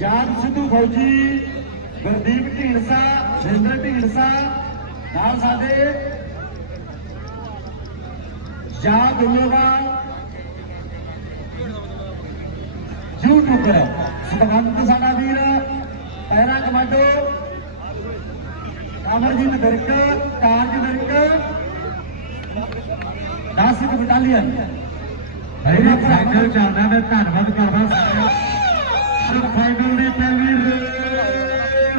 ਜਾਨ ਸਿੱਧੂ ਫੌਜੀ, ਗੁਰਦੀਪ ਢੀਂਡਸਾ, ਜਿੰਦਰ ਢੀਂਡਸਾ, ਨਾਲ ਸਾਡੇ ਜਾ ਦੁੱਲੋਵਾਲ, ਯੂਟਿਊਬਰ ਸਤਵੰਤ ਸਾਡਾ ਵੀਰ, para commando Amarjit Virk Karaj Virk Nashik battalion. ਮੇਰੇ ਫਾਈਨਲ ਚੱਲਦਾ, ਮੈਂ ਧੰਨਵਾਦ ਕਰਦਾ। ਸਾਰਾ ਫਾਈਨਲ ਦੀ ਪਹਿਲੀ ਰੇਡ।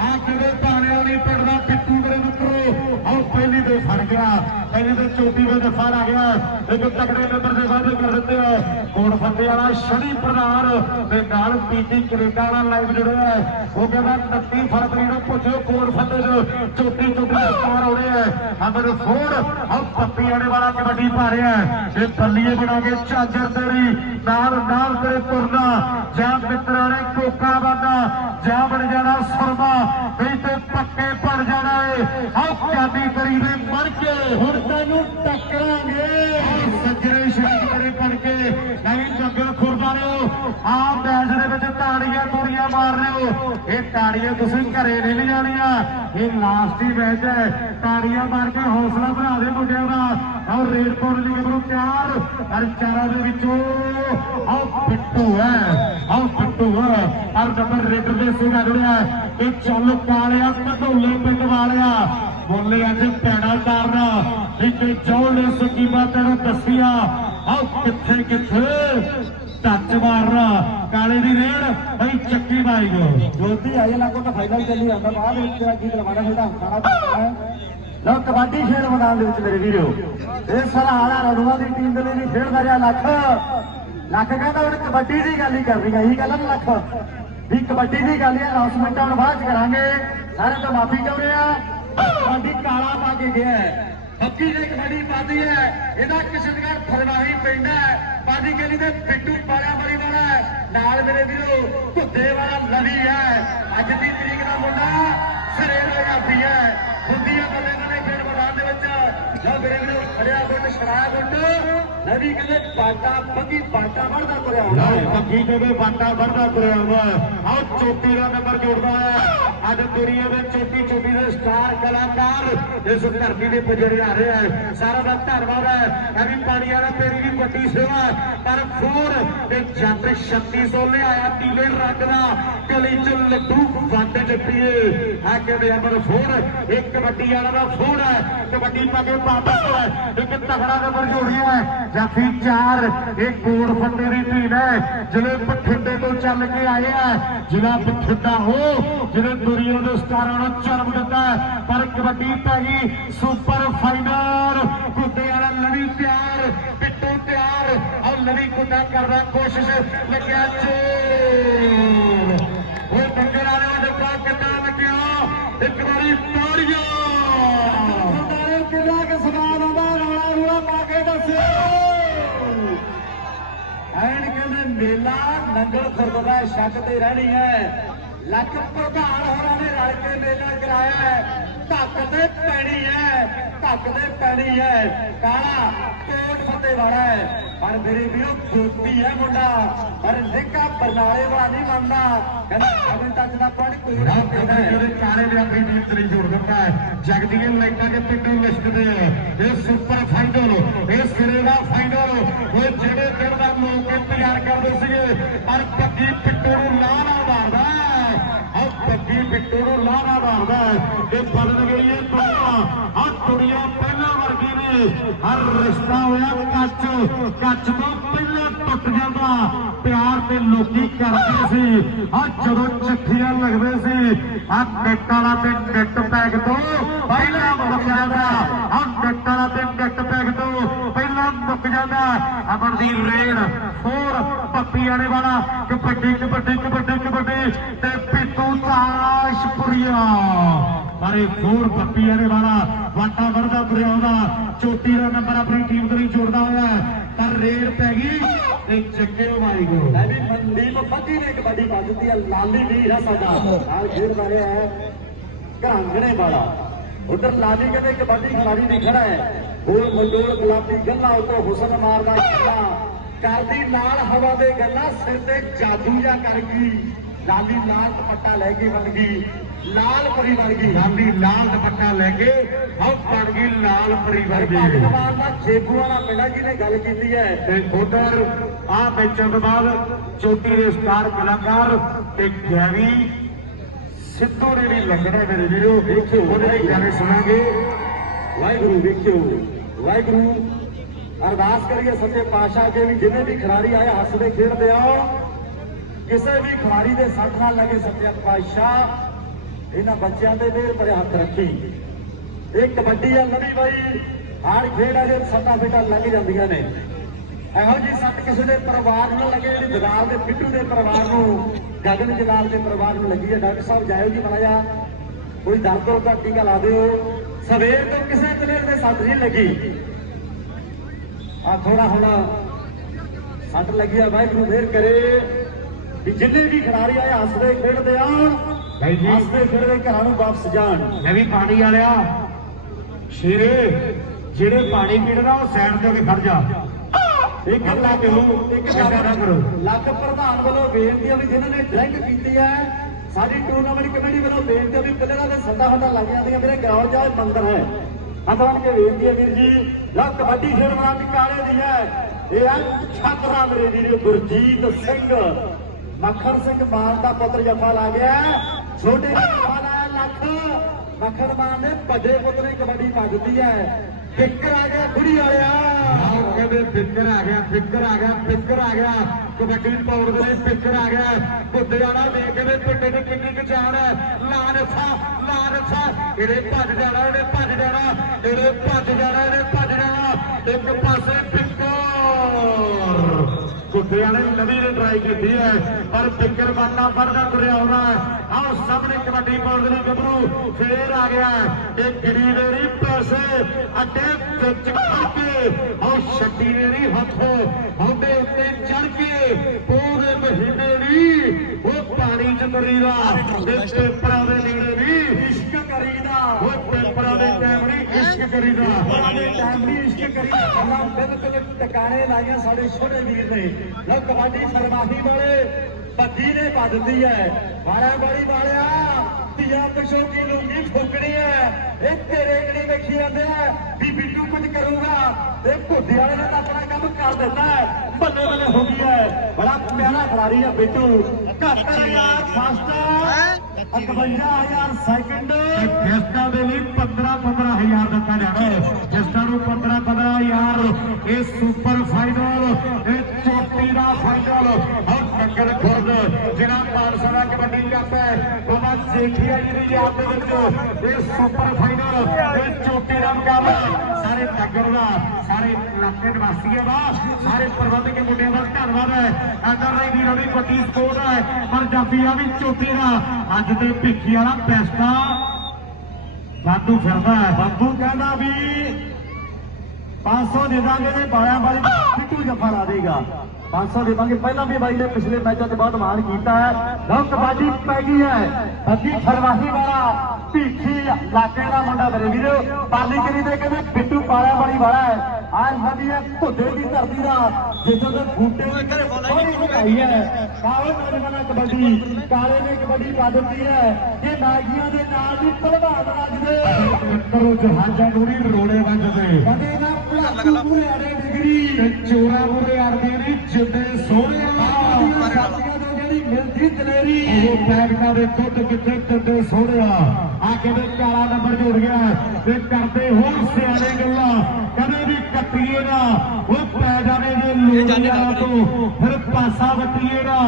ਆ ਕਿਵੇਂ ਪਾਣੇ ਵਾਲੀ ਪੜਦਾ ਪਿੱਟੂ ਮੇਰੇ ਮਿੱਤਰੋ, ਆਓ ਪਹਿਲੀ ਤੇ ਫੜ ਗਿਆ। ਪਹਿਲੀ ਤੇ ਚੋਟੀ ਦੇ ਫੜ ਆ ਗਿਆ। ਇੱਕ ਤਕੜੇ ਨੰਬਰ ਦੇ ਵਾਅਦੇ ਕਰ ਦਿੱਤੇ ਆ। ਕੋਣ ਫੰਦੇ ਵਾਲਾ ਸ਼ਨੀ ਪ੍ਰਧਾਨ ਤੇ ਨਾਲ ਪੀਟੀ ਕੈਨੇਡਾ ਵਾਲਾ ਲਾਈਵ ਜੁੜਿਆ ਉਹ ਕਹਿੰਦਾ 29 ਫਰਵਰੀ ਨੂੰ ਪੁੱਛੋ ਕੋਣ ਫੰਦੇ ਚ ਚੋਟੀ ਚੋਟੀ ਦੇ ਸਟਾਰ ਆਉਣੇ ਆ। ਅਮਰ ਫੋੜ ਆਹ ਪੱਪੀ ਵਾਲੇ ਵਾਲਾ ਕਬੱਡੀ ਪਾ ਰਿਹਾ। ਹੈ। ਇਹ ਬੱਲੀਏ ਬਣਾ ਕੇ ਝਾਂਜਰ ਤੇਰੀ ਨਾਲ ਨਾਲ ਤੇਰੇ ਤੁਰਨਾ ਜਾਂ ਮਿੱਤਰਾਂ ਨੇ ਕੋਕਾ ਬਾਦਾ ਜਾਂ ਬਣ ਜਾਣਾ ਸਰਮਾ, ਨਹੀਂ ਤੇ ਪੱਕੇ ਪੜ ਜਾਣਾ ਏ। ਆਹ ਪਿਆਦੀ ਕਰੀ ਦੇ ਮਰ ਕੇ, ਹੁਣ ਤੈਨੂੰ ਟੱਕਰਾਂਗੇ। ਸੱਜਰੇ ਸ਼ਹੀਦ ਕਰੇ ਬਣ ਕੇ ਨਹੀਂ ਜੰਗਲ ਖੁਰਦਾ ਰਿਓ ਆਹ ਮੈਚ ਦੇ ਵਿੱਚ ਤਾੜੀਆਂ ਤੋੜੀਆਂ ਮਾਰ ਰਹੇ ਹੋ। ਇਹ ਤਾੜੀਆਂ ਤੁਸੀਂ ਘਰੇ ਨਹੀਂ ਲਿਜਾਣੀਆਂ। ਇਹ ਲਾਸਟ ਹੀ ਮੈਚ ਹੈ। ਤਾੜੀਆਂ ਮਾਰ ਕੇ ਹੌਸਲਾ ਬਣਾ ਦੇ ਮੁੰਡੇ ਲਈ ਹਰ ਚਾਰਾਂ ਦੇ ਵਿੱਚੋਂ ਆਹ ਪਿੱਟੂ ਹੈ, ਆਹ ਪਿੱਟੂ ਹੈ। ਹਰ ਨੰਬਰ ਰੇਡ ਦੇ ਸਿੰਘ ਅਗੜਿਆ ਇਹ ਚੱਲ ਕਾਲਿਆ ਧਧੋਲੇ ਪਿੰਡ ਵਾਲਿਆ। ਬੋਲੇ ਅੱਜ ਪੈਣਾ ਕਰਨਾ, ਇੱਕ ਜੋੜ ਨੇ ਸਕੀਮਾ ਤੈਨੂੰ ਦੱਸੀਆਂ। ਆਹ ਕਿੱਥੇ ਕਿੱਥੇ? ਟੱਚ ਮਾਰਨਾ ਕਾਲੇ ਦੀ ਰੇੜ ਬਈ ਚੱਕੀ ਮਾਈ ਗੋ ਜੋਤੀ, ਆਏ ਲਾਗੋ ਤਾਂ ਫਾਈਨਲ ਚੱਲੀ ਜਾਂਦਾ, ਬਾਅਦ ਵਿੱਚ ਤੇਰਾ ਗੀਤ ਲਵਾਣਾ ਹੁੰਦਾ ਸਾਰਾ ਲੋ ਕਬੱਡੀ ਖੇਡ ਮੈਦਾਨ ਦੇ ਵਿੱਚ ਮੇਰੇ ਵੀਰੋ। ਇਹ ਸਰਾਣਾ ਰਣੂਆ ਦੀ ਟੀਮ ਦੇ ਲਈ ਵੀ ਖੇਡਦਾ ਰਿਹਾ ਲੱਖ। ਲੱਖ ਕਹਿੰਦਾ ਹੁਣ ਕਬੱਡੀ ਦੀ ਗੱਲ ਹੀ ਕਰਨੀ ਹੈ ਇਹੀ ਗੱਲ ਨਾ ਲੱਖ। ਵੀ ਕਬੱਡੀ ਦੀ ਗੱਲ ਹੈ ਅਨਾਉਂਸਮੈਂਟ ਹੁਣ ਬਾਅਦ ਕਰਾਂਗੇ। ਸਾਰੇ ਤੋਂ ਮਾਫੀ ਚਾਹੁੰਦੇ ਆ। ਕਬੱਡੀ ਕਾਲਾ ਪਾ ਕੇ ਗਿਆ ਹੈ। ਹੱਕੀ ਨੇ ਕਬੱਡੀ ਪਾਦੀ ਹੈ, ਇਹਦਾ ਕਿਸ਼ਨਗੜ ਫਰਵਾਹੀ ਪੈਂਦਾ ਹੈ। ਬਾਦੀ ਗਲੀ ਦੇ ਪਿੱਟੂ ਪਾਲਿਆ ਬੜੀ ਵਾਲਾ ਨਾਲ ਮੇਰੇ ਵੀਰੋ, ਘੁੱਦੇ ਵਾਲਾ ਲਵੀ ਹੈ। ਅੱਜ ਦੀ ਤਰੀਕ ਦਾ ਵਿੱਚ ਲਓ ਮੇਰੇ ਵੀਰੋ, ਖੜਿਆ ਗੁੱਟ ਛੜਾਇਆ ਗੁੱਟ। ਲਵੀ ਕਹਿੰਦੇ ਬਾਟਾ ਬੱਗੀ ਬਾਟਾ ਵੜਦਾ ਤੁਰਿਆ ਲਓ ਹੁੰਦਾ ਪੱਕੀ ਦੇ ਬਾਟਾ ਵੜਦਾ ਤੁਰਿਆ ਹੁੰਦਾ ਆਹ ਚੋਟੀ ਦਾ ਨੰਬਰ ਜੋੜਦਾ ਹੈ। ਅੱਜ ਦੁਨੀਆ ਦੇ ਚੋਟੀ ਚੋਟੀ ਦੇ ਸਟਾਰ ਕਲਾਕਾਰ ਇਸ ਧਰਤੀ ਦੇ ਪੁਜਰੇ ਆ ਰਹੇ ਹੈ ਸਾਰਾ ਦਾ ਧੰਨਵਾਦ ਹੈ। ਇਹ ਪਾਣੀ ਵਾਲਾ ਤੇਰੀ ਵੀ ਵੱਡੀ ਸੇਵਾ ਪਰ ਫੋਰ ਤੇ ਜੱਟ 3600 ਲਿਆਇਆ ਪੀਲੇ ਰੰਗ ਦਾ ਗਲੀ ਚ ਲੱਡੂ ਵੰਡ ਜੱਟੀਏ ਆ ਕਹਿੰਦੇ ਅਮਰ ਫੋਰ, ਇੱਕ ਕਬੱਡੀ ਵਾਲਾ ਦਾ ਫੋਰ ਹੈ। ਕਬੱਡੀ ਪਾ ਕੇ ਵਾਪਸ ਹੈ। ਇੱਕ ਤਗੜਾ ਨੰਬਰ ਜੋੜਿਆ ਹੈ। ਜਾਫੀ ਚਾਰ, ਇਹ ਕੋੜ ਫੰਦੇ ਦੀ ਟੀਮ ਹੈ। ਜਿਹੜੇ ਬਠਿੰਡੇ ਤੋਂ ਚੱਲ ਕੇ ਆਏ ਆ ਜ਼ਿਲ੍ਹਾ ਬਠਿੰਡਾ ਹੋ ਜਿਹੜੇ ਦੁਨੀਆ ਦੇ ਸਟਾਰਾਂ ਨੂੰ ਜਨਮ ਦਿੱਤਾ ਪਰ ਕਬੱਡੀ ਪੈ ਗਈ ਸੁਪਰ ਫਾਈਨਲ। ਕੁੱਤੇ ਵਾਲਾ ਲੜੀ ਤਿਆਰ, ਪਿੱਟੂ ਤਿਆਰ ਔਰ ਲੜੀ ਕੁੱਤਾ ਕਰਦਾ ਕੋਸ਼ਿਸ਼, ਲੱਗਿਆ ਚੋਰ। ਉਹ ਬੰਗਰ ਵਾਲੇ ਦਾ ਡੱਬਾ ਕਿੱਦਾਂ ਲੱਗਿਆ, ਇੱਕ ਵਾਰੀ ਤਾੜੀਆਂ। ਸਰਦਾਰੇ, ਕਿੰਨਾ ਕਿ ਸਮਾਨ ਆਉਂਦਾ, ਰੌਲਾ ਰੂਲਾ ਪਾ ਕੇ ਦੱਸਿਓ। ਐਨ ਕਹਿੰਦੇ, ਮੇਲਾ ਨੰਗਲ ਖੁਰਦ ਦਾ ਛੱਕ ਤੇ ਰਹਿਣੀ ਹੈ। ਲੱਖ ਪ੍ਰਧਾਨ ਹੋਰਾਂ ਨੇ ਰਲ ਕੇ ਮੇਲਾ ਕਰਾਇਆ ਹੈ। ਧੱਕ ਤੇ ਪੈਣੀ ਹੈ ਧੱਕ ਤੇ ਪੈਣੀ ਹੈ। ਕਾਲਾ ਕੋਟ ਫਤੇ ਵਾਲਾ ਹੈ। ਪਰ ਮੇਰੇ ਵੀਰੋ ਗੋਪੀ ਹੈ ਮੁੰਡਾ। ਪਰ ਨਿੱਕਾ ਬਰਨਾਲੇ ਵਾਲਾ ਨਹੀਂ ਮੰਨਦਾ। ਕਹਿੰਦਾ ਅਗਨ ਤੱਕ ਦਾ ਨਾ ਰਾਮ ਪੀਂਦਾ ਹੈ ਜਿਹੜੇ ਕਾਲੇ ਦੇ ਆਪਣੀ ਟੀਮ ਤੇ ਜੋੜ ਦਿੰਦਾ ਹੈ। ਜਗਦੀਏ ਲਾਈਟਾਂ ਦੇ ਪਿੱਟੂ ਲਿਖਦੇ ਆ। ਇਹ ਸੁਪਰ ਫਾਈਨਲ ਇਹ ਸਿਰੇ ਦਾ ਫਾਈਨਲ ਉਹ ਜਿਹੜੇ ਦਿਨ ਦਾ ਲੋਕ ਇੰਤਜ਼ਾਰ ਕਰਦੇ ਸੀਗੇ ਪਰ ਪੱਗੀ ਪਿੱਟੂ ਨੂੰ ਲਾਣਾ ਮਾਰਦਾ ਆ ਪੱਗੀ ਨੂੰ ਲਾਣਾ ਮਾਰਦਾ ਹੈ। ਇਹ ਬਦਲ ਗਈ ਹੈ ਦੁਨੀਆ ਆ ਦੁਨੀਆ ਪਹਿਲਾਂ ਵਰਗੀ ਹਰ ਰਿਸ਼ਤਾ ਹੋਇਆ ਕੱਚ ਕੱਚ ਤੋਂ ਪਹਿਲਾਂ ਟੁੱਟ ਜਾਂਦਾ। ਪਿਆਰ ਤੇ ਲੋਕੀ ਕਰਦੇ ਸੀ। ਆ ਜਦੋਂ ਚਿੱਠੀਆਂ ਲਿਖਦੇ ਸੀ ਆ ਨੈਟ ਵਾਲਾ ਤੇ ਨੈਟ ਪੈਕ ਤੋਂ ਪਹਿਲਾਂ ਮੁੱਕ ਜਾਂਦਾ। ਆ ਨੈਟ ਵਾਲਾ ਤੇ ਨੈਟ ਪੈਕ ਤੋਂ ਪਹਿਲਾਂ ਮੁੱਕ ਜਾਂਦਾ। ਅਮਨ ਦੀ ਰੇੜ ਹੋਰ ਪੱਪੀ ਆਣੇ ਵਾਲਾ, ਕਬੱਡੀ ਕਬੱਡੀ ਕਬੱਡੀ ਕਬੱਡੀ ਤੇ ਪਿੱਤੂ ਤਾਸ਼ਪੁਰੀਆ ਮਾਰੇ ਹੋਰ ਪੱਪੀ ਆਣੇ ਵਾਲਾ, ਵਾਟਾ ਵਰਦਾ ਤੁਰਿਆ ਚੋਟੀ ਦਾ ਨੰਬਰ ਆਪਣੀ ਟੀਮ ਦੇ ਲਈ ਜੋੜਦਾ ਹੋਇਆ ਪਰ ਰੇਡ ਪੈ ਗਈ ਤੇ ਚੱਕੇ ਮਾਰੀ ਗੋ ਮੈਂ ਵੀ ਮਨਦੀਪ ਬੱਗੀ ਨੇ ਕਬੱਡੀ ਪਾ ਦਿੱਤੀ ਹੈ, ਲਾਲੀ ਵੀਰ ਹੈ ਸਾਡਾ। ਨਾਲ ਖੇਡ ਵਾਲਿਆ ਹੈ, ਘਰਾਂਗਣੇ ਵਾਲਾ। ਉਧਰ ਲਾਲੀ ਕਹਿੰਦੇ ਕਬੱਡੀ ਖਿਡਾਰੀ ਨਹੀਂ ਖੜਾ ਹੈ। ਗੋਲ ਮੰਡੋਲ ਗੁਲਾਬੀ ਗੱਲਾਂ ਉਤੋਂ ਹੁਸਨ ਮਾਰਦਾ ਕਰਦੀ ਨਾਲ ਹਵਾ ਦੇ ਗੱਲਾਂ, ਸਿਰ ਤੇ ਜਾਦੂ ਜਾਂ ਕਰ ਗਈ ਲਾਲੀ ਲਾਲ ਦੁਪੱਟਾ ਲੈ ਕੇ ਬਣ ਗਈ। ਲਾਲ ਪਰੀ ਬਣ ਗਈ। ਗਾਂਧੀ ਲਾਲ ਦੁਪੱਟਾ ਲੈ ਕੇ ਹਉ ਬਣ ਗਈ ਲਾਲ ਪਰੀ ਵਰਗੀ ਭਗਵਾਨ ਦਾ ਜੇਬੂ ਵਾਲਾ ਪਿੰਡਾ ਜੀ ਨੇ ਗੱਲ ਕੀਤੀ ਹੈ। ਤੇ ਉਧਰ ਆ ਮੈਚਾਂ ਤੋਂ ਬਾਅਦ ਚੋਟੀ ਦੇ ਸਟਾਰ ਕਲਾਕਾਰ ਤੇ ਗੈਵੀ ਸਿੱਧੂ ਨੇ ਵੀ ਲੱਗਣਾ ਮੇਰੇ ਵੀਰੋ। ਵੇਖਿਓ ਉਹਦੇ ਦੇ ਗਾਣੇ ਸੁਣਾਂਗੇ। ਵਾਹਿਗੁਰੂ ਵੇਖਿਓ। ਵਾਹਿਗੁਰੂ। ਅਰਦਾਸ ਕਰੀਏ ਸੱਚੇ ਪਾਤਸ਼ਾਹ ਅੱਗੇ ਵੀ ਜਿਹਨੇ ਵੀ ਖਿਡਾਰੀ ਆਏ ਹੱਸਦੇ ਖੇਡਦੇ ਆਉਣ। ਕਿਸੇ ਵੀ ਖਿਡਾਰੀ ਦੇ ਸੱਟ ਨਾ ਲੱਗੇ ਸੱਚੇ ਪਾਤਸ਼ਾਹ, ਇਹਨਾਂ ਬੱਚਿਆਂ ਦੇ ਮੇਰ ਬੜੇ ਹੱਥ ਰੱਖੀ ਇਹ ਕਬੱਡੀ ਆ ਲੜੀ ਬਾਈ, ਹਾਰ ਖੇਡ ਆ ਜੇ ਸੱਟਾਂ ਫੇਟਾਂ ਲੱਗ ਜਾਂਦੀਆਂ ਨੇ। ਇਹੋ ਜੀ ਸੱਟ ਕਿਸੇ ਦੇ ਪਰਿਵਾਰ ਨੂੰ ਲੱਗੇ, ਜਿਹੜੀ ਜਗਾਲ ਦੇ ਪਿੱਟੂ ਦੇ ਪਰਿਵਾਰ ਨੂੰ, ਗਗਨ ਜਗਾਲ ਦੇ ਪਰਿਵਾਰ ਨੂੰ ਲੱਗੀ ਹੈ। ਡਾਕਟਰ ਸਾਹਿਬ ਜਾਇਓ ਜੀ ਮਾੜਾ ਕੋਈ ਦਰਦ ਹੋ ਤਾਂ ਟੀਕਾ ਲਾ ਦਿਓ। ਸਵੇਰ ਤੋਂ ਕਿਸੇ ਪਲੇਅਰ ਦੇ ਸੱਟ ਨਹੀਂ ਲੱਗੀ। ਆ ਥੋੜਾ ਹੁਣ ਸੱਟ ਲੱਗੀ ਆ, ਵਾਹਿਗੁਰੂ ਫੇਰ ਕਰੇ। ਵੀ ਜਿੰਨੇ ਵੀ ਖਿਡਾਰੀ ਆਏ ਹੱਸਦੇ ਖੇਡਦੇ ਆਉਣ ਜੀ। ਹੱਸਦੇ ਖੇਡਦੇ ਘਰਾਂ ਨੂੰ ਵਾਪਸ ਜਾਣ। ਮੈਂ ਵੀ ਪਾਣੀ ਵਾਲਿਆ। ਸ਼ੇਰੇ ਜਿਹੜੇ ਪਾਣੀ ਪੀਣਦਾ ਉਹ ਸਾਈਡ ਤੇ ਹੋ ਕੇ ਖੜ ਜਾ। ਇੱਕ ਗੱਲਾਂ ਕਰੋ ਇੱਕ ਨਾ ਕਰੋ ਲੱਖ ਪ੍ਰਧਾਨ ਵੱਲੋਂ ਬੇਨਤੀ ਆ ਵੀ ਜਿਨ੍ਹਾਂ ਨੇ ਡਰਿੰਕ ਕੀਤੀ ਹੈ ਸਾਡੀ ਟੂਰਨਾਮੈਂਟ ਕਮੇਟੀ ਵੱਲੋਂ ਬੇਨਤੀ ਆ ਵੀ ਪਲੇਅਰਾਂ ਦੇ ਸੱਟਾਂ ਫੱਟਾਂ ਲੱਗ ਜਾਂਦੀਆਂ। ਮੇਰੇ ਗਰਾਊਂਡ ਅੱਜ ਮੰਦਰ ਹੈ। ਅਸਾਂ ਕੇ ਬੇਨਤੀ ਹੈ ਵੀਰ ਜੀ ਲਓ ਕਬੱਡੀ ਖੇਡ ਵੀ ਕਾਲੇ ਦੀ ਹੈ। ਇਹ ਆ ਛਾਤਰਾ ਮੇਰੇ ਵੀਰ ਗੁਰਜੀਤ ਸਿੰਘ। ਮੱਖਣ ਸਿੰਘ ਮਾਨ ਦਾ ਪੁੱਤਰ ਜੱਫਾ ਲਾ ਗਿਆ ਛੋਟੇ ਜੱਫਾ ਲਾਇਆ ਲੱਖ। ਮੱਖਣ ਮਾਨ ਨੇ ਵੱਡੇ ਪੁੱਤਰ ਨੇ ਕਬੱਡੀ ਪਾ ਹੈ। ਫਿੱਕਰ ਆ ਗਿਆ ਬੁੜੀ ਵਾਲਿਆ। ਆਓ ਕਹਿੰਦੇ ਫਿੱਕਰ ਆ ਗਿਆ, ਫਿੱਕਰ ਆ ਗਿਆ, ਫਿੱਕਰ ਆ ਗਿਆ। ਕਬੱਡੀ ਪਾਉਣ ਦੇ ਲਈ ਫਿਕਰ ਆ ਗਿਆ। ਕੁੱਤੇ ਵਾਲਾ ਵੇਖ ਕੇ ਪਿੰਡੇ ਦੀ ਕਿੰਨੀ ਕੁ ਜਾਨ ਹੈ। ਲਾਨਸਾ ਲਾਨਸਾ ਇਹਨੇ ਭੱਜ ਜਾਣਾ, ਇਹਨੇ ਭੱਜ ਜਾਣਾ। ਇਹਨੇ ਭੱਜ ਜਾਣਾ, ਇਹਨੇ ਭੱਜ ਜਾਣਾ। ਇੱਕ ਪਾਸੇ ਕੁੱਤੇ ਵਾਲੇ ਨਵੀਂ ਨੇ ਟਰਾਈ ਕੀਤੀ ਹੈ। ਪਰ ਫਿੱਕਰ ਬੰਦਾ ਫੜਦਾ ਤੁਰਿਆ ਆਉਣਾ ਹੈ ਆਓ ਸਾਹਮਣੇ ਕਬੱਡੀ ਪਾਉਣ ਦੇ ਲਈ ਗੱਭਰੂ ਫੇਰ ਆ ਗਿਆ। ਇਹ ਗਿਰੀ ਦੇ ਨਹੀਂ ਪੈਸੇ ਅੱਡੇ ਵਿੱਚ ਕਰਕੇ ਆਓ ਛੱਡੀ ਦੇ ਨਹੀਂ ਹੱਥ ਹੌਂਦੇ ਉੱਤੇ ਚੜ ਕੇ। ਪੂਰੇ ਮਹੀਨੇ ਦੀ ਉਹ ਪਾਣੀ ਚ ਤੁਰੀਦਾ ਤੇ ਪੇਪਰਾਂ ਦੇ ਨੇੜੇ ਵੀ ਇਸ਼ਕ ਕਰੀਦਾ। ਉਹ ਪੇਪਰਾਂ ਦੇ ਟਾਈਮ ਨਹੀਂ ਇਸ਼ਕ ਕਰੀਦਾ। ਪੁਰਾਣੇ ਇਸ਼ਕ ਕਰੀਦਾ ਗੱਲਾਂ ਬਿਲਕੁਲ ਟਿਕਾਣੇ ਲਾਈਆਂ ਸਾਡੇ ਛੋਟੇ ਵੀਰ ਨੇ। ਲੋ ਕਬੱਡੀ ਸਰਮਾਹੀ ਵਾਲੇ ਬੱਦੀ ਨੇ ਪਾ ਦਿੱਤੀ ਹੈ। ਵਾਲਿਆ ਵਾਲੀ ਵਾਲਿਆ ਧੀਆ ਪਸ਼ੋਕੀ ਨੂੰ ਨਹੀਂ ਫੁੱਕਣੀ ਹੈ। ਇਹ ਤੇਰੇ ਕਿਹੜੀ ਵੇਖੀ ਜਾਂਦੇ ਆ। ਵੀ ਬਿੱਟੂ ਕੁਝ ਕਰੂਗਾ। ਤੇ ਘੁੱਦੇ ਵਾਲੇ ਨੇ ਤਾਂ ਆਪਣਾ ਕੰਮ ਕਰ ਦਿੱਤਾ ਹੈ। ਬੱਲੇ ਬੱਲੇ ਹੋ ਗਈ ਹੈ। ਬੜਾ ਪਿਆਰਾ ਖਿਡਾਰੀ ਹੈ ਬਿੱਟੂ। 71000 ਫਸਟ 51000 ਸੈਕਿੰਡ ਤੇ ਗੈਸਟਾਂ ਦੇ ਲਈ 15 15000 ਦਿੱਤਾ ਜਾਣਾ ਗੈਸਟਾਂ ਨੂੰ 15 15000 ਇਹ ਸੁਪਰ ਫਾਈਨਲ ਇਹ ਚੋਟੀ ਦਾ ਫਾਈਨਲ ਹਰ ਟੱਕਰ ਖੁਰਦ ਜਿਹੜਾ ਮਾਨਸਾ ਦਾ ਕਬੱਡੀ ਕੱਪ ਹੈ ਉਹਦਾ ਜੇਠੀਆ ਜੀ ਦੀ ਯਾਦ ਦੇ ਵਿੱਚ ਇਹ ਸੁਪਰ ਫਾਈਨਲ ਇਹ ਚੋਟੀ ਦਾ ਮੁਕਾਬਲਾ ਸਾਰੇ ਟੱਕਰ ਦਾ ਸਾਰੇ ਇਲਾਕੇ ਨਿਵਾਸੀਆਂ ਦਾ ਸਾਰੇ ਪ੍ਰਬੰਧਕ ਮੁੰਡਿਆਂ ਦਾ ਧੰਨਵਾਦ ਹੈ ਅੰਦਰ ਰਹੀ ਵੀਰੋ ਦੀ ਵੱਡੀ ਸਪੋਰਟ ਹੈ ਵੀ ਚੋਟੀ ਦਾ ਅੱਜ ਤੇ ਭਿੱਖੀ ਵਾਲਾ ਪੈਸਾ ਵਾਧੂ ਫਿਰਦਾ ਹੈ। ਬਾਬੂ ਕਹਿੰਦਾ ਵੀ 500 ਦੇ ਦਾਂਗੇ ਤੇ ਬਾਲਿਆਂ ਵਾਲੀ ਪਿੱਟੂ ਜੱਫਾ ਲਾ ਦੇਗਾ। 500 ਦੇਵਾਂਗੇ ਪਹਿਲਾਂ ਵੀ ਬਾਈ ਨੇ ਪਿਛਲੇ ਮੈਚਾਂ ਚ ਬਹੁਤ ਮਾਨ ਕੀਤਾ ਹੈ। ਲਓ ਪੈ ਗਈ ਹੈ। ਬੱਦੀ ਫਰਵਾਹੀ ਵਾਲਾ ਭੀਖੀ ਲਾਕੇ ਦਾ ਮੁੰਡਾ ਮੇਰੇ ਵੀਰੋ ਪਾਲੀ ਕਰੀ ਦੇ ਕਹਿੰਦੇ ਪਿੱਟੂ ਪਾਲਿਆਂ ਵਾਲੀ ਵਾਲਾ ਹੈ ਆਜ ਸਾਡੀ ਹੈ ਭੁੱਦੇ ਦੀ ਧਰਤੀ ਦਾ ਜਿੱਥੋਂ ਦੇ ਬੂਟੇ ਨੇ ਬੜੀ ਵਧਾਈ ਹੈ ਕਾਲੇ ਨੌਜਵਾਨਾਂ ਕਬੱਡੀ ਕਾਲੇ ਨੇ ਕਬੱਡੀ ਪਾ ਦਿੱਤੀ ਹੈ ਇਹ ਨਾਗੀਆਂ ਦੇ ਨਾਲ ਵੀ ਭਲਵਾਨ ਰੱਜਦੇ ਕਰੋ ਜਹਾਜ਼ਾਂ ਨੂੰ ਨਹੀਂ ਰੋੜੇ ਵੱਜਦੇ ਕਦੇ ਨਾ ਭਲਾਕੂ ਪੂਰੇ ਅੜੇ ਡਿਗਰੀ ਤੇ ਚੋਰਾ ਮੂਰੇ ਅੜਦੇ ਨਹੀਂ ਜਿੱਦੇ ਸੋਹਣਿਆ ਮਿਲਦੀ ਦਲੇਰੀ। ਉਹ ਪੈਕਟਾਂ ਦੇ ਦੁੱਧ ਕਿੱਥੇ ਕਿੱਥੇ ਸੋਹਣਿਆ? ਆ ਕਿਵੇਂ ਕਾਲਾ ਨੰਬਰ ਜੁੜ ਗਿਆ। ਤੇ ਕਰਦੇ ਹੋਰ ਸਿਆਣੇ ਗੱਲਾਂ। ਕਦੇ ਵੀ ਕੱਟੀਏ ਨਾ ਉਹ ਪੈ ਜਾਣੇ ਜੇ ਲੋੜੀਆਂ ਤੋਂ ਫਿਰ ਪਾਸਾ ਵਟੀਏ ਨਾ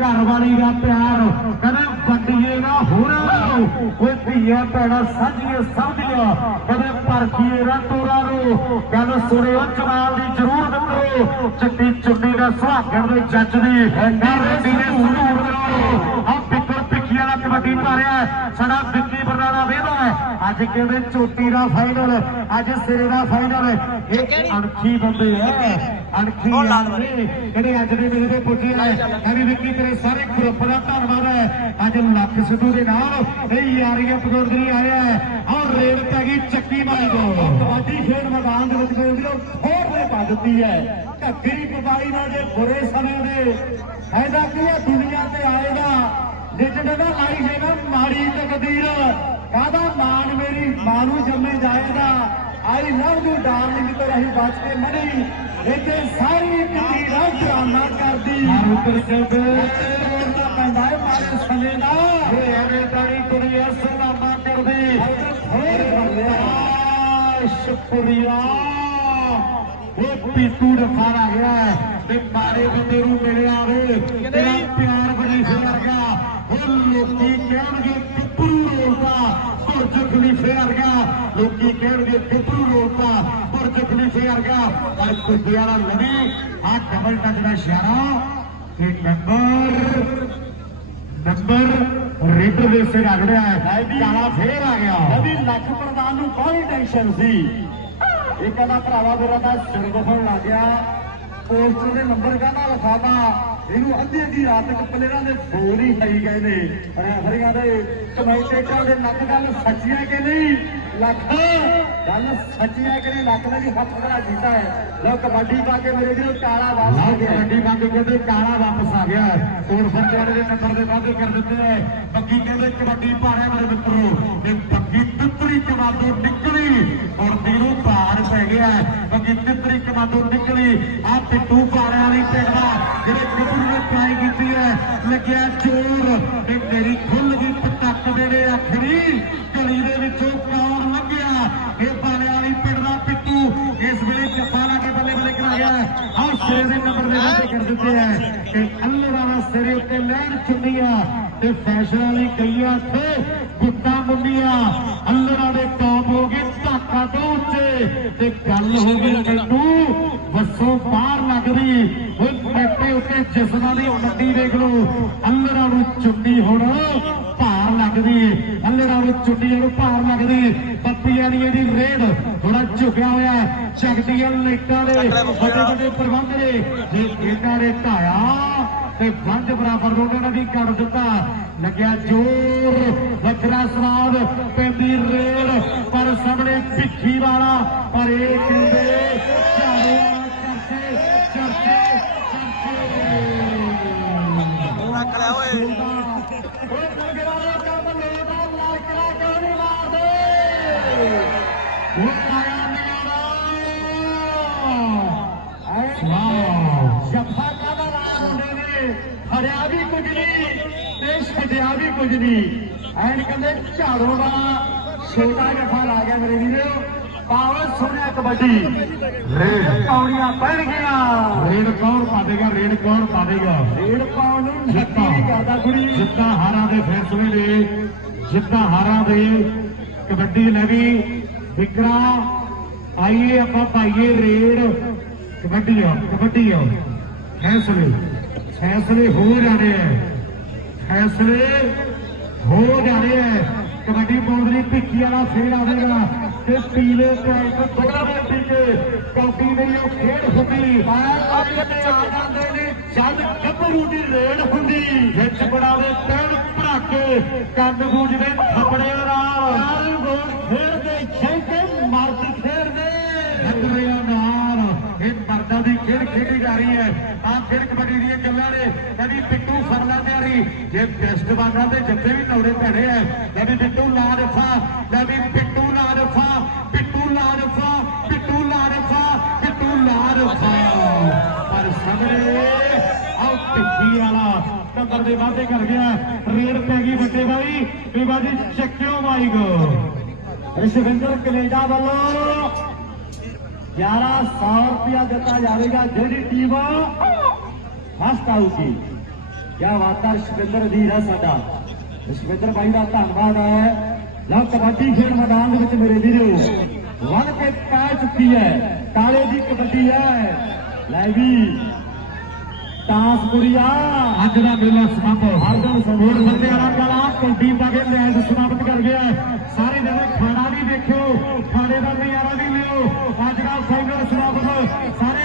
ਘਰ ਵਾਲੀ ਦਾ ਪਿਆਰ ਕਦੇ ਵਟੀਏ ਨਾ ਹੋਰ ਉਹ ਧੀਆ ਭੈਣਾ ਸਾਂਝੀਆਂ ਸਮਝੀਆਂ ਕਦੇ ਪਰਖੀਏ ਨਾ ਤੋਰਾ ਨੂੰ। ਕਦੇ ਸੁਣਿਓ ਜਵਾਨ ਦੀ ਜ਼ਰੂਰ ਮਿੱਤਰੋ ਚਿੱਟੀ ਚੁੰਨੀ ਦਾ ਸੁਹਾਗਣ ਦੇ ਜੱਜ ਦੀ ਰੰਡੀ ਦੇ ਸਰੂਰ ਕਰੋ ਆ ਪਿੱਕੀਆਂ ਦਾ ਕਬੱਡੀ ਭਾਰਿਆ ਸਾਡਾ ਵਿੱਕੀ ਬਰਨਾਲਾ ਵੇਦਾ ਹੈ। ਅੱਜ ਕਹਿੰਦੇ ਚੋਟੀ ਦਾ ਫਾਈਨਲ ਅੱਜ ਸਿਰੇ ਦਾ ਫਾਈਨਲ ਇਹ ਅਣਖੀ ਬੰਦੇ ਆ। ਅਣਖੀ ਜਿਹੜੇ ਅੱਜ ਦੇ ਮੇਰੇ ਤੇ ਪੁੱਜੇ ਮੈਂ ਵੀ ਵਿੱਕੀ ਤੇਰੇ ਸਾਰੇ ਗਰੁੱਪ ਦਾ ਧੰਨਵਾਦ ਹੈ। ਅੱਜ ਲੱਖ ਸਿੱਧੂ ਦੇ ਨਾਲ ਇਹ ਯਾਰੀਆਂ ਪਗੋੜਦਰੀ ਆਇਆ ਹੈ। ਔਰ ਰੇਡ ਪੈ ਗਈ ਚੱਕੀ ਮਾਰੀ ਤੋਂ ਕਬੱਡੀ ਖੇਡ ਮੈਦਾਨ ਦੇ ਵਿੱਚ ਕੋਈ ਵੀਰੋ ਥੋੜ ਨੇ ਪਾ ਦਿੱਤੀ ਹੈ। ਘੱਗਰੀ ਕਬਾਈ ਨਾਲ ਜੇ ਬੁਰੇ ਸਮੇਂ ਦੇ। ਫਾਇਦਾ ਕੀ ਹੈ? ਦੁਨੀਆ ਤੇ ਆਏਗਾ। ਜਿੱਜੜ ਦਾ ਲਾਈ ਜੇਗਾ ਮਾੜੀ ਤਕਦੀਰ ਕਾਹਦਾ ਮਾਨ ਮੇਰੀ ਮਾਂ ਨੂੰ ਜੰਮੇ ਜਾਏਗਾ। ਆਈ ਲਵ ਯੂ ਡਾਰਲਿੰਗ ਤੋਂ ਰਹੀ ਬਚ ਕੇ ਮਣੀ ਇੱਥੇ ਸਾਰੀ ਪਿੰਡੀ ਦਾ ਡਰਾਮਾ ਕਰਦੀ। ਮਾਰੂ ਕਰ ਚੱਲਦੇ ਰੋਣਾ ਪੈਂਦਾ ਹੈ ਮਾਰੇ ਦਾ। ਇਹ ਐਵੇਂ ਤਾਣੀ ਕੁੜੀਆਂ ਸਲਾਮਾ ਕਰਦੀ। ਫੇਰ ਆ ਸ਼ੁਕਰੀਆ ਉਹ ਪੀਤੂ ਆ ਗਿਆ। ਤੇ ਮਾਰੇ ਬੰਦੇ ਨੂੰ ਮਿਲਿਆ ਵੇ ਤੇਰਾ ਪਿਆਰ ਬੜੀ ਵਰਗਾ ਉਹ ਲੋਕੀ ਕਹਿਣਗੇ ਕਿਪਰੂ ਰੋਲਦਾ ਬੁਰਜ ਖਲੀਫੇ ਵਰਗਾ ਲੋਕੀ ਕਹਿਣਗੇ ਕਿਪਰੂ ਰੋਲਦਾ ਬੁਰਜ ਖਲੀਫੇ ਵਰਗਾ ਪਰ ਕੁੱਤੇ ਵਾਲਾ ਲੜੀ ਆ ਡਬਲ ਟੱਚ ਦਾ ਇਸ਼ਾਰਾ ਤੇ ਨੰਬਰ ਨੰਬਰ ਰੇਡਰ ਦੇ ਸਿਰ ਅਗੜਿਆ ਹੈ ਕਾਲਾ ਫੇਰ ਆ ਗਿਆ। ਨਵੀਂ ਲੱਖ ਪ੍ਰਧਾਨ ਨੂੰ ਬਾਹਲੀ ਟੈਨਸ਼ਨ ਸੀ। ਇਹ ਕਹਿੰਦਾ ਭਰਾਵਾ ਮੇਰਾ ਤਾਂ ਸਿਰ ਦੁਖਣ ਲੱਗ ਗਿਆ। ਪੋਸਟਰ ਦੇ ਨੰਬਰ ਕਹਿੰਦਾ ਲਿਖਾਤਾ। ਇਹਨੂੰ ਅੱਧੀ ਅੱਧੀ ਰਾਤ ਤੱਕ ਪਲੇਅਰਾਂ ਦੇ ਫੋਨ ਹੀ ਪਈ ਗਏ ਨੇ। ਰੈਫਰੀਆਂ ਦੇ ਕਮੈਂਟੇਟਰਾਂ ਦੇ ਲੱਖ ਗੱਲ ਸੱਚੀਆਂ ਕਿ ਨਹੀਂ? ਲੱਖ ਗੱਲ ਸੱਚੀਆਂ ਕਿ ਨਹੀਂ ਲੱਖ ਨੇ ਵੀ ਹੱਥ ਖੜਾ ਕੀਤਾ ਹੈ। ਲੋ ਕਬੱਡੀ ਪਾ ਕੇ ਮੇਰੇ ਵੀਰੋ ਕਾਲਾ ਵਾਪਸ ਆ ਗਿਆ। ਕਬੱਡੀ ਬੰਦ ਕਹਿੰਦੇ ਕਾਲਾ ਵਾਪਸ ਆ ਗਿਆ। ਤੋੜ ਫੱਟੇ ਦੇ ਨੰਬਰ ਦੇ ਵਾਅਦੇ ਕਰ ਦਿੱਤੇ ਐ ਬੱਗੀ ਕਹਿੰਦੇ ਕਬੱਡੀ ਭਾਰਿਆ ਮੇਰੇ ਮਿੱਤਰੋ। ਇਹ ਬੱਗੀ ਤਿੱਤਰੀ ਕਮਾਦੋਂ ਨਿਕਲੀ ਔਰ ਦਿਲੋਂ ਭਾਰ ਪੈ ਗਿਆ ਬੱਗੀ ਤਿੱਤਰੀ ਕਮਾਦੋਂ ਨਿਕਲੀ ਆ ਪਿੱਟੂ ਭਾਰਿਆ ਵਾਲੀ ਟਿਕਦਾ ਜਿਹੜੇ ਗੱਭਰੂ ਨੇ ਟਰਾਈ ਕੀਤੀ ਹੈ ਲੱਗਿਆ ਜ਼ੋਰ ਤੇ ਮੇਰੀ ਖੁੱਲ ਗਈ ਪਟਕ ਦੇ ਨੇ ਆਖਰੀ। ਗਲੀ ਦੇ ਵਿੱਚੋਂ ਕੌਣ ਲੰਘਿਆ ਇਹ ਭਾਰਿਆ ਵਾਲੀ ਪਿੰਡ ਦਾ ਪਿੱਟੂ ਇਸ ਵੇਲੇ ਜੱਫਾ ਲਾ ਕੇ ਬੱਲੇ ਬੱਲੇ ਕਰਾ ਗਿਆ ਆਹ ਸਿਰੇ ਦੇ ਨੰਬਰ ਦੇ ਵਾਅਦੇ ਕਰ ਦਿੱਤੇ ਐ ਕਿ ਅੱਲੜਾ ਦਾ ਸਿਰੇ ਉੱਤੇ ਲੈਣ ਚੁੰਨੀਆਂ ਤੇ ਫੈਸ਼ਨ ਵਾਲੀ ਕਈਆਂ ਤੇ ਗੁੱਟਾ ਮੁੰਨੀਆਂ ਅੱਲੜਾ ਦੇ ਟੌਪ ਹੋ ਗਏ ਧਾਕਾ ਤੋਂ ਉੱਚੇ। ਤੇ ਗੱਲ ਹੋ ਗਈ ਮੈਨੂੰ ਵਸੋਂ ਬਾਹਰ ਲੱਗਦੀ। ਉਹ ਬੈਠੇ ਉੱਤੇ ਜਿਸਮਾਂ ਦੀ ਮੰਡੀ ਦੇਖ ਲੋ ਅੱਲੜਾ ਨੂੰ ਚੁੰਨੀ ਹੁਣ ਭਾਰ ਲੱਗਦੀ। ਅੱਲੜਾ ਨੂੰ ਚੁੰਨੀ ਨੂੰ ਭਾਰ ਲੱਗਦੀ। ਪੱਪੀ ਵਾਲੀ ਇਹਦੀ ਰੇਡ ਥੋੜਾ ਝੁਕਿਆ ਹੋਇਆ। ਹੈ। ਜਗਦੀਆਂ ਲਾਈਟਾਂ ਦੇ ਵੱਡੇ ਵੱਡੇ ਪ੍ਰਬੰਧ ਨੇ। ਜੇ ਇਹਨਾਂ ਨੇ ਢਾਇਆ ਤੇ ਵੰਜ ਬਰਾਬਰ ਨੂੰ ਉਹਨਾਂ ਦੀ ਕਰ ਦਿੱਤਾ। ਲੱਗਿਆ ਜ਼ੋਰ ਵੱਖਰਾ ਸਵਾਦ ਪੈਂਦੀ ਰੇਡ ਪਰ ਸਾਹਮਣੇ ਭਿੱਖੀ ਵਾਲਾ ਪਰ ਇਹ ਕਹਿੰਦੇ ਝਾੜੂ ਵਾਲਾ ਚਰਚੇ ਚਰਚੇ ਚਰਚੇ। ਰੱਖ ਲਿਆ ਓਏ। ਓਏ ਕੁਝ ਨਹੀਂ ਐਨ ਕਹਿੰਦੇ ਝਾੜੋ ਦਾ ਛੋਟਾ ਜੱਫਾ ਲਾ ਗਿਆ ਮੇਰੇ ਵੀਰੋ। ਪਾਵਰ ਸੋਹਣਿਆ ਕਬੱਡੀ। ਰੇਡ। ਕੌੜੀਆਂ ਪੈਣ ਗਈਆਂ ਰੇਡ ਕੌਣ ਪਾਵੇਗਾ ਰੇਡ ਕੌਣ ਪਾਵੇਗਾ? ਰੇਡ ਪਾਉਣ ਨੂੰ ਨਹੀਂ ਕਰਦਾ ਕੁੜੀ। ਜਿੱਤਾਂ ਹਾਰਾਂ ਦੇ ਫੈਸਲੇ ਨੇ ਜਿੱਤਾਂ ਹਾਰਾਂ ਦੇ ਕਬੱਡੀ ਲਵੀ ਵਿਕਰਾ ਆਈਏ ਆਪਾਂ ਪਾਈਏ ਰੇਡ। ਕਬੱਡੀ ਆ ਕਬੱਡੀ ਆ ਫੈਸਲੇ ਫੈਸਲੇ ਹੋ ਜਾਣੇ ਐ ਫੈਸਲੇ ਹੋ ਜਾਣੇ ਐ ਕਬੱਡੀ ਬੋਰਡ ਦੀ ਭਿੱਖੀ ਵਾਲਾ ਫੇਰ ਆਵੇਗਾ ਤੇ ਪੀਲੇ ਪੈਂਟ ਥੋੜਾ ਜਿਹਾ ਪੀਕੇ ਕਾਪੀ ਨਹੀਂ ਉਹ ਖੇਡ ਹੁੰਦੀ। ਤੇ ਆ ਜਾਂਦੇ ਨੇ। ਜਦ ਗੱਭਰੂ ਦੀ ਰੇਡ ਹੁੰਦੀ ਵਿੱਚ ਬੜਾਵੇ ਪੈਣ ਭਰਾਕੇ ਕੰਨ ਗੂੰਜਦੇ ਥੱਪੜੇ ਨਾਲ। ਯਾਰ ਗੋਲ ਖੇਡਦੇ ਛੇਕੇ ਮਰਦ ਖੇਡਦੇ ਨੰਗਰਿਆਂ ਨਾਲ ਇਹ ਮਰਦਾਂ ਦੀ ਖੇਡ ਖੇਡੀ ਜਾ ਰਹੀ ਹੈ ਆ ਫਿਰ ਕਬੱਡੀ ਦੀਆਂ ਗੱਲਾਂ ਨੇ। ਕਦੀ ਪਿੱਟੂ ਫਰਲਾ ਤਿਆਰੀ। ਜੇ ਟੈਸਟ ਬਾਗਾ ਤੇ ਜੱਫੇ ਵੀ ਨੌੜੇ ਪੈਣੇ ਐ ਕਦੀ ਪਿੱਟੂ ਲਾ ਰਫਾ ਕਦੀ ਪਿੱਟੂ ਲਾ ਰਫਾ, ਪਿੱਟੂ ਲਾ ਰਫਾ, ਪਿੱਟੂ ਲਾ ਰਫਾ, ਪਿੱਟੂ ਲਾ ਰਫਾ। ਪਰ ਸਾਹਮਣੇ ਆਉ ਟਿੱਕੀ ਵਾਲਾ ਨੰਬਰ ਦੇ ਵਾਅਦੇ ਕਰ ਗਿਆ। ਰੇਡ ਪੈ ਗਈ ਵੱਡੇ ਬਾਈ। ਵੀ ਬਾਜੀ, ਚੱਕਿਓ ਮਾਈਕ ਰਸ਼ਵਿੰਦਰ ਕੈਨੇਡਾ ਵੱਲੋਂ 1100 ਰੁਪਇਆ ਦਿੱਤਾ ਜਾਵੇਗਾ ਜਿਹੜੀ ਟੀਮ ਫਸਟ ਆਊਗੀ ਕਿਆ ਵਾਤਾ ਸ਼ਿਵਿੰਦਰ ਵੀਰ ਆ ਸਾਡਾ। ਸ਼ਿਵਿੰਦਰ ਭਾਈ ਦਾ ਧੰਨਵਾਦ ਹੈ। ਲਓ ਕਬੱਡੀ ਖੇਡ ਮੈਦਾਨ ਦੇ ਵਿੱਚ ਮੇਰੇ ਵੀਰੋ ਵੱਧ ਕੇ ਪੈ ਚੁੱਕੀ ਹੈ। ਕਾਲੇ ਦੀ ਕਬੱਡੀ ਹੈ। ਲੈ ਵੀ। ਤਾਸਪੁਰੀਆ। ਅੱਜ ਦਾ ਮੇਲਾ ਸਮਾਪਤ ਹਰਦਮ ਸੰਗੋੜ ਫਤਿਆਲਾ ਕਲਾ ਕੁਲਦੀਪ ਬਾਗੇ ਮੈਚ ਸਮਾਪਤ ਕਰ ਗਿਆ। ਸਾਰੇ ਜਣੇ ਖਾਣਾ ਵੀ ਦੇਖਿਓ ਖਾਣੇ ਦਾ ਨਜ਼ਾਰਾ ਵੀ ਨਾਲ ਸੰਘਰਸ਼ ਰੱਬ ਨੂੰ ਸਾਰੇ